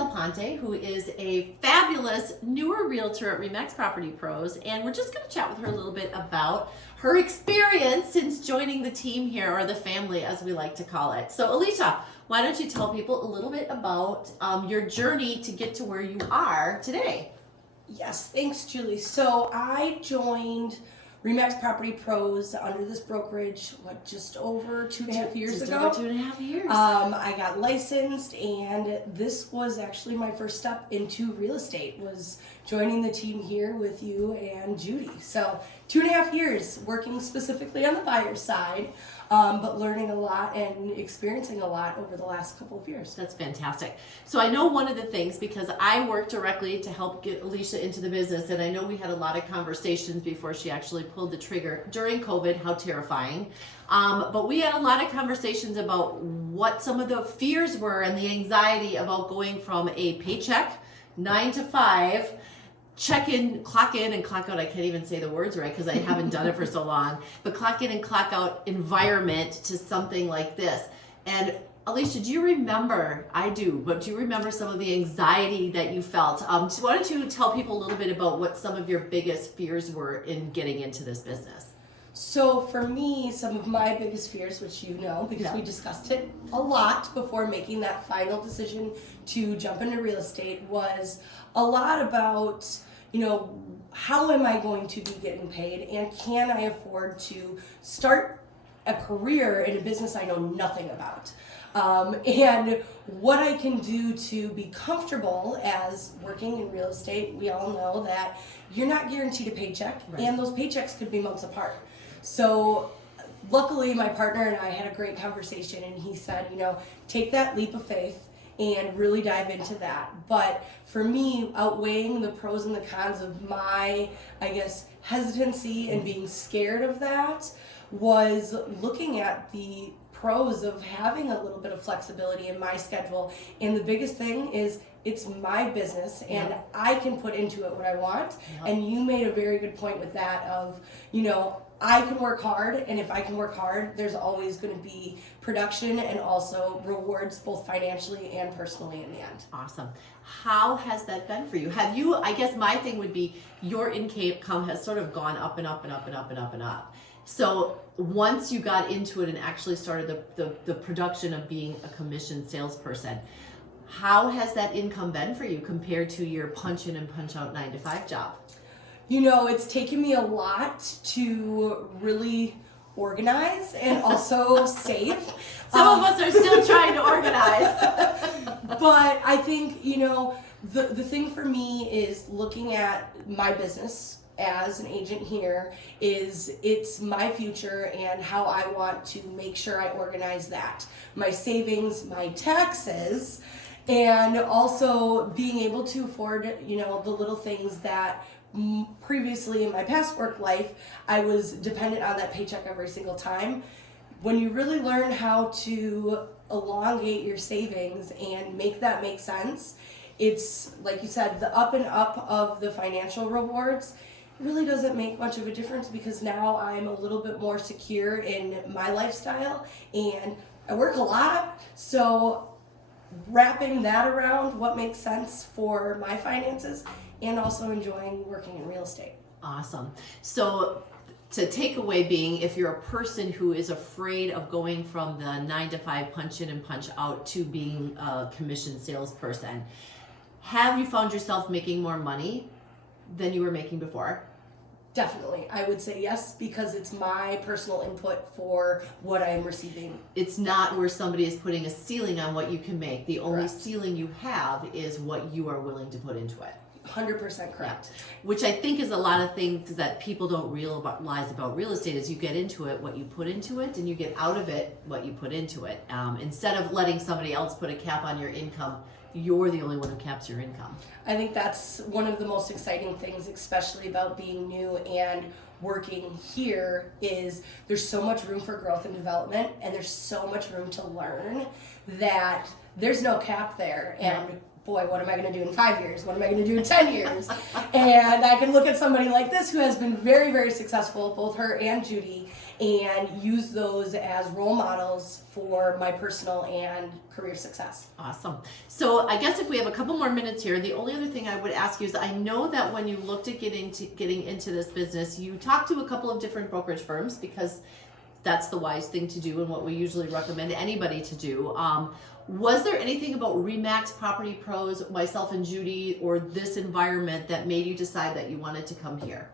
Del Ponte, who is a fabulous newer realtor at REMAX Property Pros, and we're just going to chat with her a little bit about her experience since joining the team here, or the family as we like to call it. So Alicia, why don't you tell people a little bit about your journey to get to where you are today? Yes, thanks, Julie. So I joined REMAX Property Pros under this brokerage, just over 2.5 years ago? Just over 2.5 years. I got licensed, and this was actually my first step into real estate, was joining the team here with you and Judy. So 2.5 years working specifically on the buyer side, but learning a lot and experiencing a lot over the last couple of years. That's fantastic. So I know one of the things, because I work directly to help get Alicia into the business, and I know we had a lot of conversations before she actually pulled the trigger during COVID, how terrifying. But we had a lot of conversations about what some of the fears were and the anxiety about going from a paycheck, 9 to 5, check in, clock in, and clock out. I can't even say the words right because I haven't done it for so long. But clock in and clock out environment to something like this. And Alicia, do you remember? I do, but do you remember some of the anxiety that you felt? So why don't you tell people a little bit about what some of your biggest fears were in getting into this business? So for me, some of my biggest fears, which you know, because we discussed it a lot before making that final decision to jump into real estate, was a lot about, how am I going to be getting paid, and can I afford to start a career in a business I know nothing about? And what I can do to be comfortable as working in real estate. We all know that you're not guaranteed a paycheck, and those paychecks could be months apart. So luckily my partner and I had a great conversation, and he said, take that leap of faith and really dive into that. But for me, outweighing the pros and the cons of my, hesitancy and being scared of that was looking at the pros of having a little bit of flexibility in my schedule. And the biggest thing is it's my business, and I can put into it what I want. And you made a very good point with that of, I can work hard, and if I can work hard, there's always going to be production and also rewards, both financially and personally in the end. Awesome. How has that been for you? Have you, I guess my thing would be, your income has sort of gone up and up and up and up and up and up. So once you got into it and actually started the production of being a commissioned salesperson, how has that income been for you compared to your punch in and punch out 9 to 5 job? It's taken me a lot to really organize and also save. Some of us are still trying to organize. But I think, the thing for me is looking at my business as an agent here is it's my future and how I want to make sure I organize that. My savings, my taxes, and also being able to afford, the little things that previously in my past work life, I was dependent on that paycheck every single time. When you really learn how to elongate your savings and make that make sense, it's, like you said, the up and up of the financial rewards really doesn't make much of a difference, because now I'm a little bit more secure in my lifestyle and I work a lot. So wrapping that around what makes sense for my finances and also enjoying working in real estate. Awesome. So to take away being, if you're a person who is afraid of going from the 9 to 5 punch in and punch out to being a commissioned salesperson, have you found yourself making more money than you were making before? Definitely. I would say yes, because it's my personal input for what I am receiving. It's not where somebody is putting a ceiling on what you can make. The only Correct. Ceiling you have is what you are willing to put into it. 100% correct. Which I think is a lot of things that people don't realize about real estate is you get into it what you put into it, and you get out of it what you put into it. Instead of letting somebody else put a cap on your income, you're the only one who caps your income. I think that's one of the most exciting things, especially about being new and working here, is there's so much room for growth and development, and there's so much room to learn that there's no cap there. And boy, what am I going to do in 5 years? What am I going to do in 10 years? And I can look at somebody like this who has been very, very successful, both her and Judy, and use those as role models for my personal and career success. Awesome. So I guess if we have a couple more minutes here, the only other thing I would ask you is, I know that when you looked at getting into this business, you talked to a couple of different brokerage firms, because that's the wise thing to do and what we usually recommend anybody to do. Was there anything about REMAX, Property Pros, myself and Judy, or this environment that made you decide that you wanted to come here?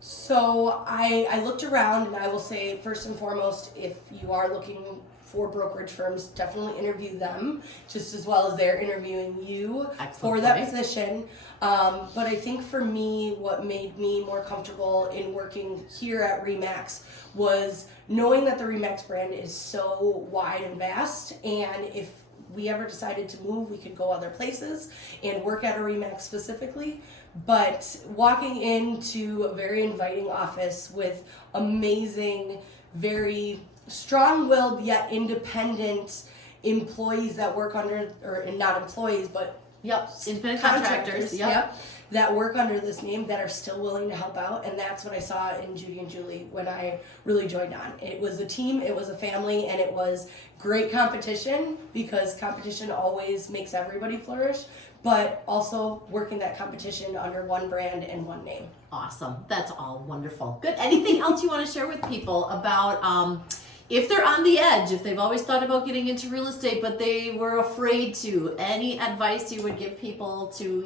So I looked around, and I will say, first and foremost, if you are looking for brokerage firms, definitely interview them just as well as they're interviewing you. Excellent For that point. position. But I think for me, what made me more comfortable in working here at REMAX was knowing that the REMAX brand is so wide and vast, and if we ever decided to move, we could go other places and work at a REMAX specifically. But walking into a very inviting office with amazing, very strong-willed yet independent employees that work under, or not employees, but Yep, independent contractors. Yep. That work under this name, that are still willing to help out. And that's what I saw in Judy and Julie when I really joined on. It was a team, it was a family, and it was great competition, because competition always makes everybody flourish, but also working that competition under one brand and one name. Awesome. That's all wonderful. Good. Anything else you want to share with people about if they're on the edge, if they've always thought about getting into real estate but they were afraid to? Any advice you would give people to,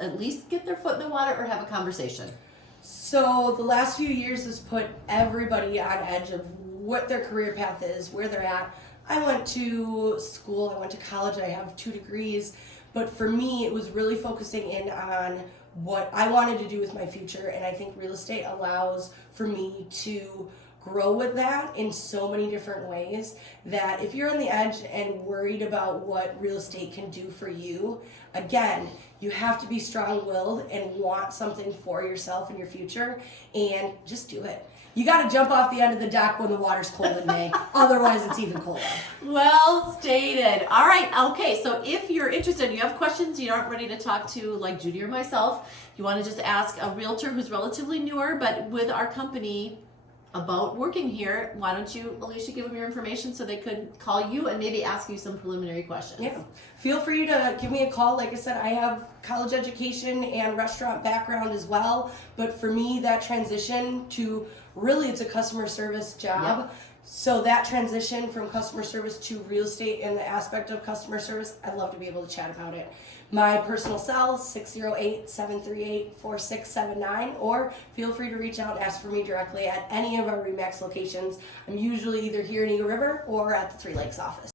at least get their foot in the water or have a conversation? So the last few years has put everybody on edge of what their career path is, where they're at. I went to school, I went to college, I have 2 degrees, but for me it was really focusing in on what I wanted to do with my future, and I think real estate allows for me to grow with that in so many different ways, that if you're on the edge and worried about what real estate can do for you, again, you have to be strong-willed and want something for yourself and your future, and just do it. You got to jump off the end of the dock when the water's cold in May. Otherwise, it's even colder. Well stated. All right. Okay. So if you're interested, you have questions, you aren't ready to talk to like Judy or myself, you want to just ask a realtor who's relatively newer, but with our company, about working here, why don't you, Alicia, give them your information so they could call you and maybe ask you some preliminary questions. Yeah. Feel free to give me a call. Like I said, I have college education and restaurant background as well. But for me, that transition to really, it's a customer service job. Yep. So that transition from customer service to real estate and the aspect of customer service, I'd love to be able to chat about it. My personal cell, 608-738-4679, or feel free to reach out and ask for me directly at any of our REMAX locations. I'm usually either here in Eagle River or at the 3 Lakes office.